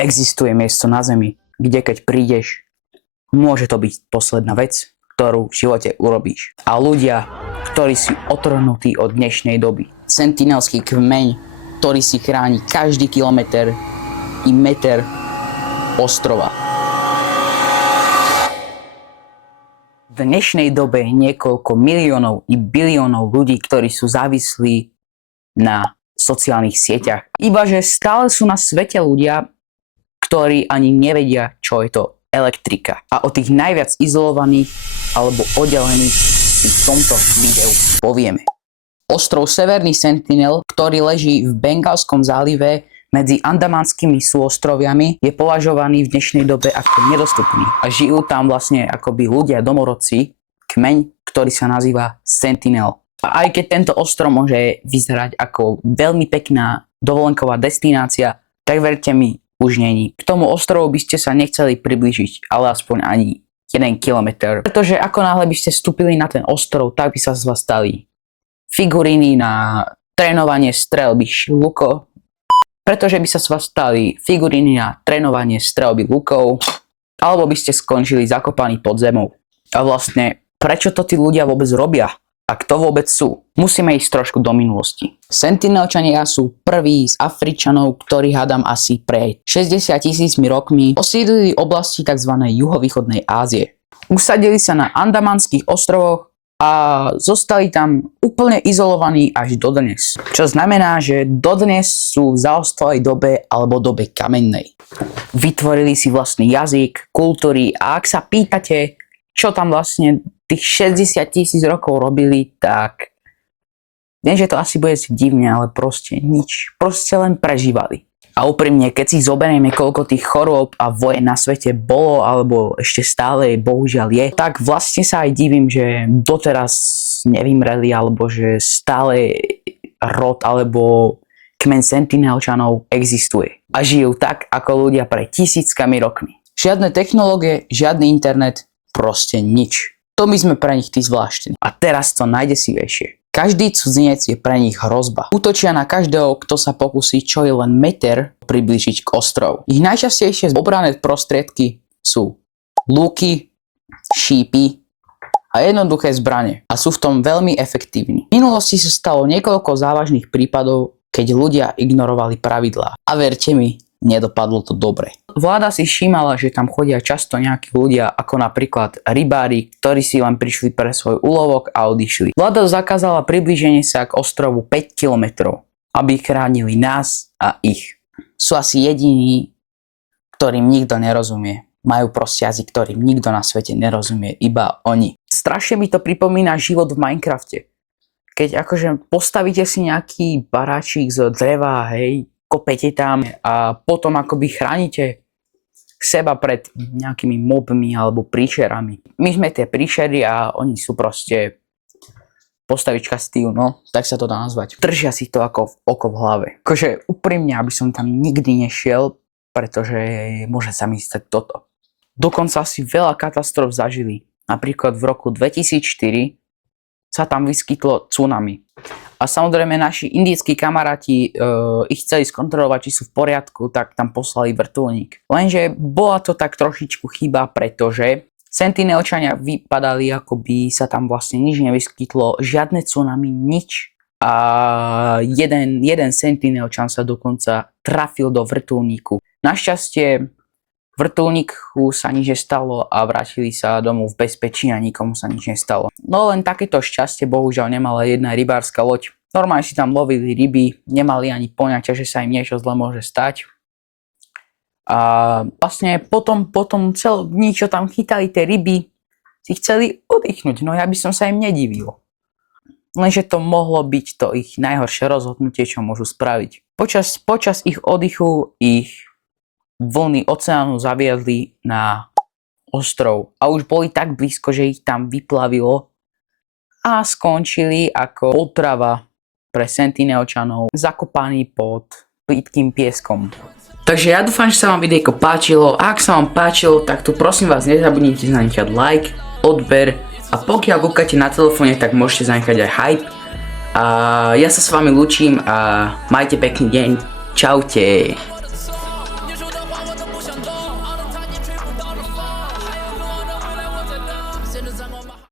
Existuje miesto na Zemi, kde keď prídeš, môže to byť posledná vec, ktorú v živote urobíš. A ľudia, ktorí sú otrhnutí od dnešnej doby. Sentinelský kmeň, ktorý si chráni každý kilometr i meter ostrova. V dnešnej dobe je niekoľko miliónov i biliónov ľudí, ktorí sú závislí na sociálnych sieťach. Ibaže stále sú na svete ľudia, ktorí ani nevedia, čo je to elektrika. A o tých najviac izolovaných alebo oddelených si v tomto videu povieme. Ostrov Severný Sentinel, ktorý leží v Bengálskom zálive medzi Andamanskými súostroviami, je považovaný v dnešnej dobe ako nedostupný. A žijú tam vlastne akoby ľudia, domorodci, kmeň, ktorý sa nazýva Sentinel. A aj keď tento ostrov môže vyzerať ako veľmi pekná dovolenková destinácia, tak verte mi, už není. K tomu ostrovu by ste sa nechceli priblížiť, ale aspoň ani 1 kilometr. Pretože ako náhle by ste vstúpili na ten ostrov, tak by sa z vás stali figuríny na trénovanie strelby lukov. Pretože by sa z vás stali figuríny na trénovanie strelby lukov, alebo by ste skončili zakopaní pod zemou. A vlastne, prečo to tí ľudia vôbec robia? A kto vôbec sú? Musíme ísť trošku do minulosti. Sentinelčania sú prví z Afričanov, ktorí hádam asi pred 60 000 rokmi osídlili oblasti tzv. Juhovýchodnej Ázie. Usadili sa na Andamanských ostrovoch a zostali tam úplne izolovaní až dodnes. Čo znamená, že dodnes sú v zaostalej dobe alebo dobe kamennej. Vytvorili si vlastný jazyk, kultúry a ak sa pýtate, čo tam vlastne tých 60 000 rokov robili, tak viem, že to asi bude divne, ale proste nič. Proste len prežívali. A úprimne, keď si zoberieme, koľko tých chorôb a vojen na svete bolo, alebo ešte stále bohužiaľ je, tak vlastne sa aj divím, že doteraz nevymreli, alebo že stále rod alebo kmeň Sentinelčanov existuje. A žijú tak, ako ľudia pred tisíckami rokmi. Žiadne technológie, žiadny internet, proste nič. To my sme pre nich tí zvláštni. A teraz to najdesivejšie. Každý cudzinec je pre nich hrozba. Útočia na každého, kto sa pokusí čo je len meter priblížiť k ostrovu. Ich najčastejšie obranné prostriedky sú lúky, šípy a jednoduché zbrane. A sú v tom veľmi efektívni. V minulosti sa stalo niekoľko závažných prípadov, keď ľudia ignorovali pravidlá. A verte mi, nedopadlo to dobre. Vláda si všímala, že tam chodia často nejakí ľudia, ako napríklad rybári, ktorí si len prišli pre svoj úlovok a odišli. Vláda zakázala priblíženie sa k ostrovu 5 kilometrov, aby chránili nás a ich. Sú asi jediní, ktorým nikto nerozumie. Majú proste jazyk, ktorým nikto na svete nerozumie, iba oni. Strašne mi to pripomína život v Minecrafte. Keď akože postavíte si nejaký baráčik z dreva, hej, kopete tam a potom akoby chránite seba pred nejakými mobmi alebo príšerami. My sme tie príšery a oni sú proste postavička styl, no, tak sa to dá nazvať. Držia si to ako oko v hlave. Akože úprimne, aby som tam nikdy nešiel, pretože môže sa mi stať toto. Dokonca si veľa katastrof zažili. Napríklad v roku 2004 sa tam vyskytlo tsunami. A samozrejme naši indickí kamaráti ich chceli skontrolovať, či sú v poriadku, tak tam poslali vrtuľník. Lenže bola to tak trošičku chyba, pretože Sentinelčania vypadali, ako by sa tam vlastne nič nevyskytlo, žiadne tsunami, nič. A jeden Sentinelčan sa dokonca trafil do vrtuľníku. Našťastie vrtuľníku sa nič nestalo a vrátili sa domov v bezpečí a nikomu sa nič nestalo. No len takéto šťastie bohužiaľ nemala jedna rybárska loď. Normálne si tam lovili ryby, nemali ani poňatia, že sa im niečo zle môže stať. A vlastne potom celé dní, čo tam chytali tie ryby, si chceli oddychnúť, no ja by som sa im nedivil. Lenže to mohlo byť to ich najhoršie rozhodnutie, čo môžu spraviť. Počas ich oddychu ich vlny oceánu zaviedli na ostrov a už boli tak blízko, že ich tam vyplavilo a skončili ako otrava pre Sentinelčanov, zakopaní pod plytkým pieskom. Takže ja dúfam, že sa vám videjko páčilo a ak sa vám páčilo, tak tu prosím vás nezabudnite zanechať like, odber a pokiaľ kúkate na telefóne, tak môžete zanechať aj hype. A ja sa s vami lúčim a majte pekný deň. Čaute. 我都不想动。